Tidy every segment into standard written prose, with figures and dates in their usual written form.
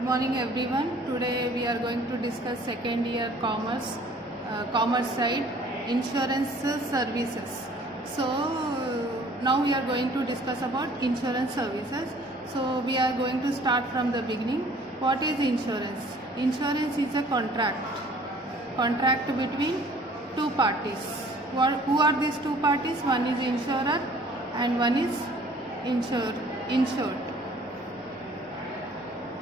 Good morning everyone. Today we are going to discuss second year commerce side insurance services. So now we are going to discuss about insurance services. So we are going to start from the beginning. What is insurance? Insurance is a contract between two parties. Who are these two parties? One is insurer and one is insured.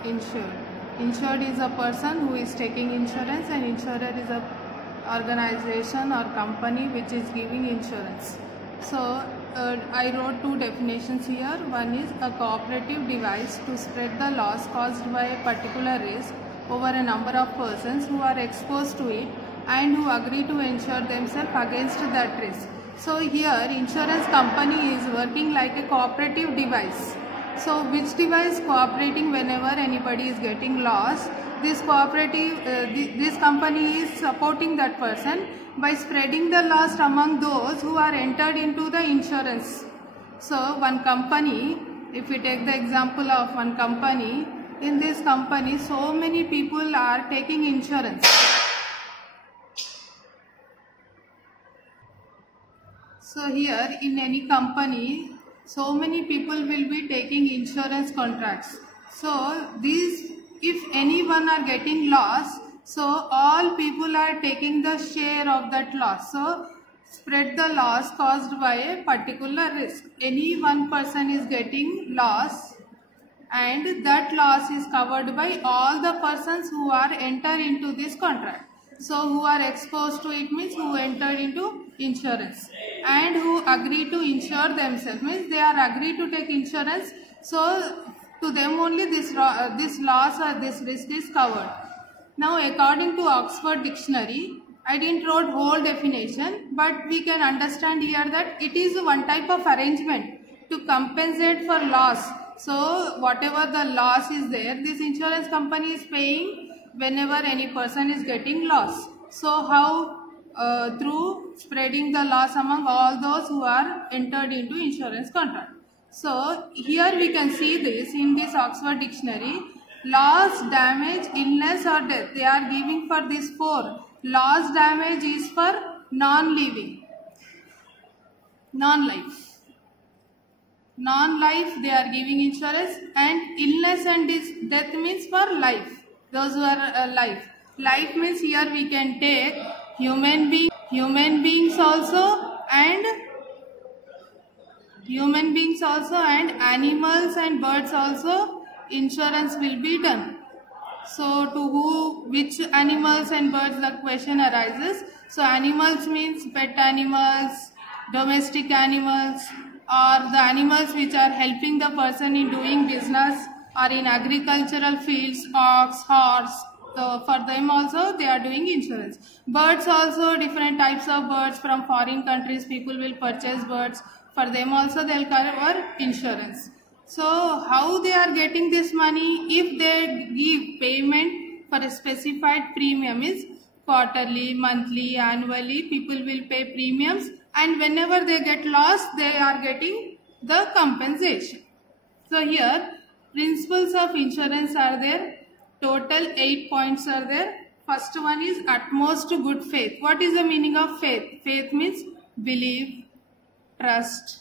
Insured is a person who is taking insurance, and insurer is a organization or company which is giving insurance. So I wrote two definitions here. One is a cooperative device to spread the loss caused by a particular risk over a number of persons who are exposed to it and who agree to insure themselves against that risk. So here insurance company is working like a cooperative device. So which device cooperating whenever anybody is getting loss? This cooperative, this company is supporting that person by spreading the loss among those who are entered into the insurance. So one company, if we take the example of one company, in this company so many people are taking insurance. So here in any company, so many people will be taking insurance contracts. So these, if anyone are getting loss, so all people are taking the share of that loss. So spread the loss caused by a particular risk. Any one person is getting loss, and that loss is covered by all the persons who are entered into this contract. So who are exposed to it means who entered into insurance, and who agree to insure themselves means they are agree to take insurance. So to them only this loss or this risk is covered. Now according to Oxford Dictionary, I didn't wrote whole definition, but we can understand here that it is one type of arrangement to compensate for loss. So whatever the loss is there, this insurance company is paying whenever any person is getting loss. So how? Through spreading the loss among all those who are entered into insurance contract. So here we can see this in this Oxford Dictionary. Loss, damage, illness or death. They are giving for these four. Loss, damage is for non-living, non-life. Non-life they are giving insurance, and illness and death means for life. Those who are life. Life means here we can take human beings also and animals and birds also insurance will be done. So to which animals and birds the question arises. So animals means pet animals, domestic animals, or the animals which are helping the person in doing business or in agricultural fields, ox, horse. So for them also they are doing insurance. Birds also, different types of birds from foreign countries, people will purchase birds. For them also they will cover insurance. So how they are getting this money? If they give payment for a specified premium, is quarterly, monthly, annually, people will pay premiums, and whenever they get lost, they are getting the compensation. So here principles of insurance are there. Total 8 points are there. First one is utmost good faith. What is the meaning of faith? Faith means believe, trust.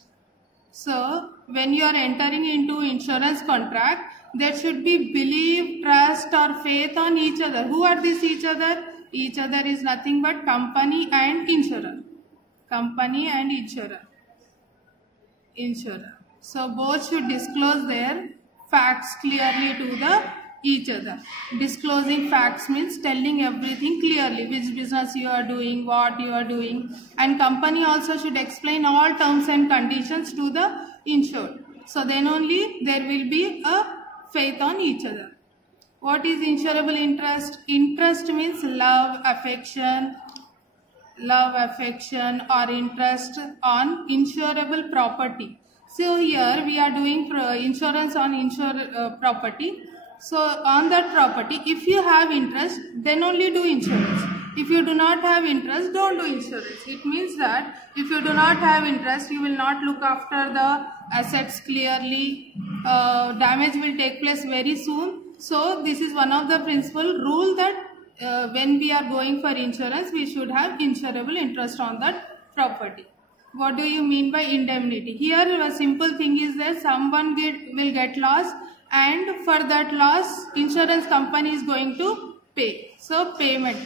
So when you are entering into insurance contract, there should be belief, trust or faith on each other. Who are these each other? Each other is nothing but company and insurer. Company and insurer. So both should disclose their facts clearly to each other. Disclosing facts means telling everything clearly, which business you are doing, what you are doing, and company also should explain all terms and conditions to the insured. So then only there will be a faith on each other. What is insurable interest? Interest means love, affection or interest on insurable property. So here we are doing insurance on property. So on that property, if you have interest, then only do insurance. If you do not have interest, don't do insurance. It means that if you do not have interest, you will not look after the assets clearly. Damage will take place very soon, So this is one of the principal rule that when we are going for insurance, we should have insurable interest on that property. What do you mean by indemnity? Here a simple thing is that someone will get loss, and for that loss insurance company is going to pay. So payment.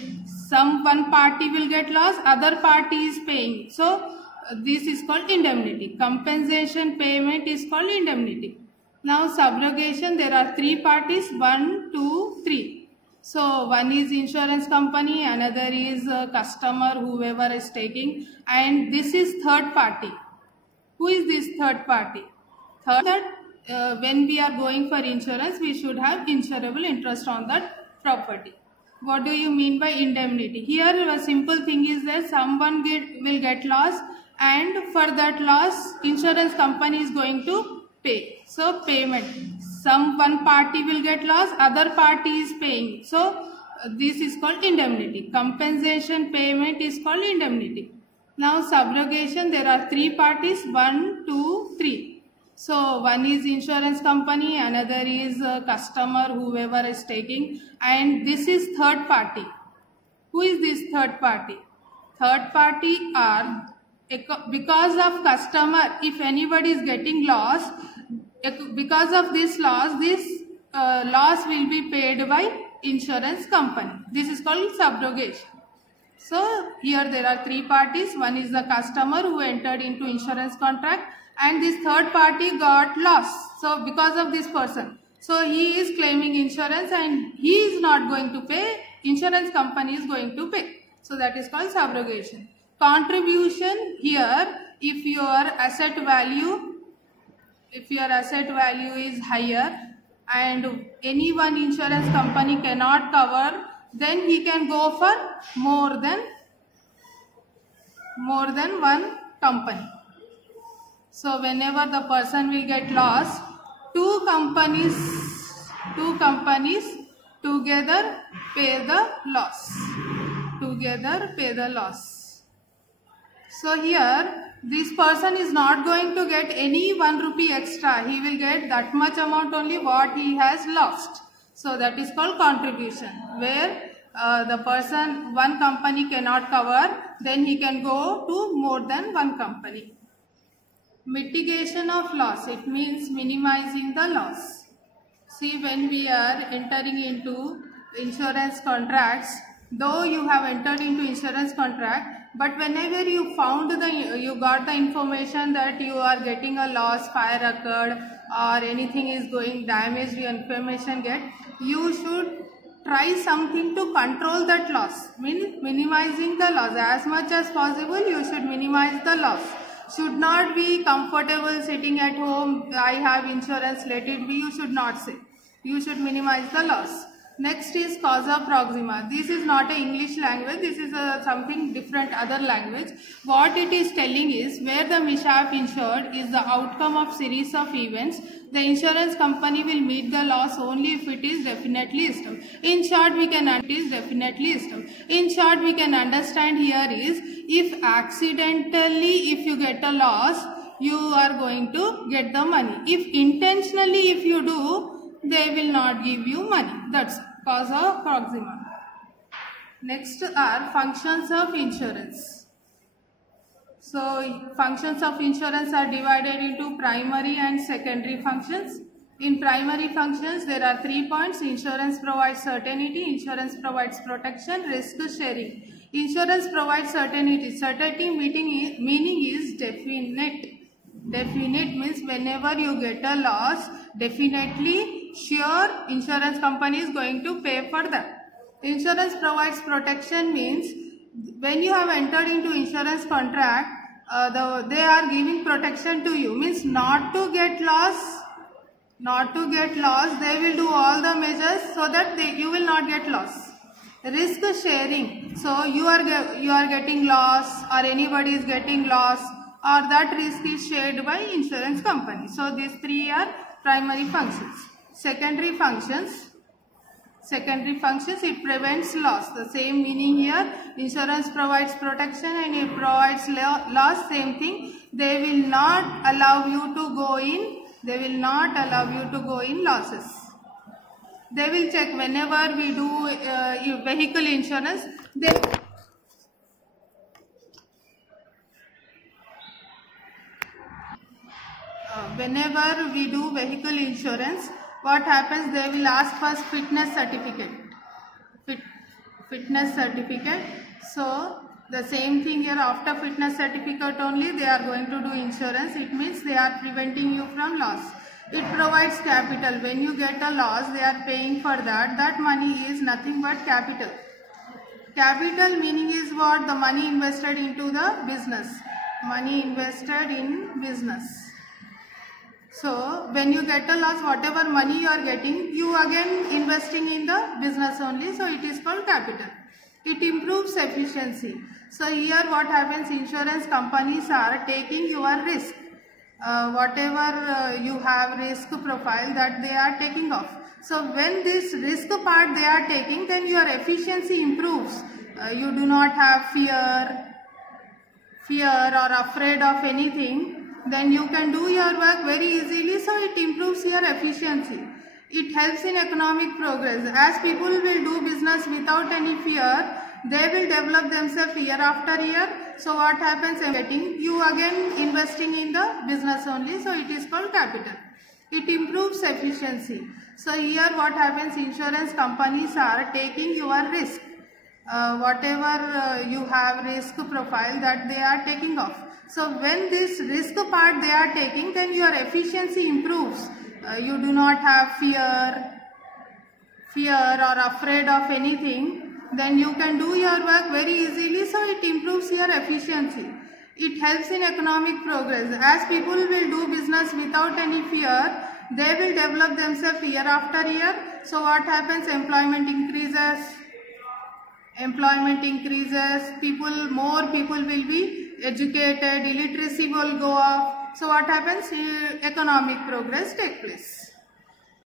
One party will get loss, other party is paying. So this is called indemnity. Compensation payment is called indemnity. Now subrogation, there are three parties, 1, 2, 3. So one is insurance company, another is customer, whoever is taking, and this is third party. Who is this third party? Third, that when we are going for insurance, we should have insurable interest on that property. What do you mean by indemnity? Here a simple thing is that someone will get loss, and for that loss insurance company is going to pay. So payment. One party will get loss, other party is paying. So this is called indemnity. Compensation payment is called indemnity. Now subrogation, there are three parties, 1, 2, 3. So one is insurance company, another is customer, whoever is taking, and this is third party. Who is this third party? Third party are, because of customer, if anybody is getting loss, because of this loss will be paid by insurance company. This is called subrogation. So here there are three parties. One is the customer who entered into insurance contract, and this third party got loss. So because of this person, so he is claiming insurance and he is not going to pay, insurance company is going to pay. So that is called subrogation. Contribution, here if your asset value is higher and any one insurance company cannot cover, then he can go for more than one company. So whenever the person will get lost, two companies together pay the loss. So here this person is not going to get any 1 rupee extra. He will get that much amount only what he has lost. So that is called contribution, where the person, one company cannot cover, then he can go to more than one company. Mitigation of loss, it means minimizing the loss. See, when we are entering into insurance contracts, though you have entered into insurance contract, but whenever you got the information that you are getting a loss, fire occurred or anything is going damaged, your information you should try something to control that loss, minimizing the loss. As much as possible you should minimize the loss. Should not be comfortable sitting at home, I have insurance, let it be, you should not say. You should minimize the loss. Next is causa proxima. This is not an English language, this is something different, other language. What it is telling is, where the mishap insured is the outcome of series of events, the insurance company will meet the loss only if it is definitely established. In short, we can understand here is, if accidentally, if you get a loss, you are going to get the money. If intentionally, if you do, they will not give you money. That's causa proxima. Next are functions of insurance. So functions of insurance are divided into primary and secondary functions. In primary functions, there are 3 points. Insurance provides certainty, insurance provides protection, risk sharing. Insurance provides certainty. Certainty meaning is definite. Definite means whenever you get a loss, definitely sure insurance company is going to pay for that. Insurance provides protection means when you have entered into insurance contract, they are giving protection to you, means not to get loss, they will do all the measures so that you will not get loss. Risk sharing, so you are getting loss or anybody is getting loss, or that risk is shared by insurance company. So these three are primary functions. Secondary functions, it prevents loss. The same meaning here. Insurance provides protection and it provides loss, same thing. They will not allow you to go in losses. they will check whenever we do vehicle insurance. Whenever we do vehicle insurance, what happens? They will ask for fitness certificate. Fitness certificate. So the same thing here, after fitness certificate only they are going to do insurance. It means they are preventing you from loss. It provides capital. When you get a loss, they are paying for that. That money is nothing but capital. Capital meaning is what? The money invested into the business. Money invested in business. So when you get a loss, whatever money you are getting, you again investing in the business only. So it is called capital. It improves efficiency. So here what happens? Insurance companies are taking your risk. Whatever you have risk profile, that they are taking off. So when this risk part they are taking, then your efficiency improves. You do not have fear or afraid of anything. Then you can do your work very easily. So it improves your efficiency. It helps in economic progress. As people will do business without any fear, they will develop themselves year after year. So what happens? You again investing in the business only. So it is called capital. It improves efficiency. So here what happens? Insurance companies are taking your risk. Whatever you have risk profile, that they are taking off. So when this risk part they are taking, then your efficiency improves. You do not have fear or afraid of anything. Then you can do your work very easily. So it improves your efficiency. It helps in economic progress. As people will do business without any fear, they will develop themselves year after year. So what happens? Employment increases. More people will be educated, illiteracy will go up. So what happens? Economic progress take place.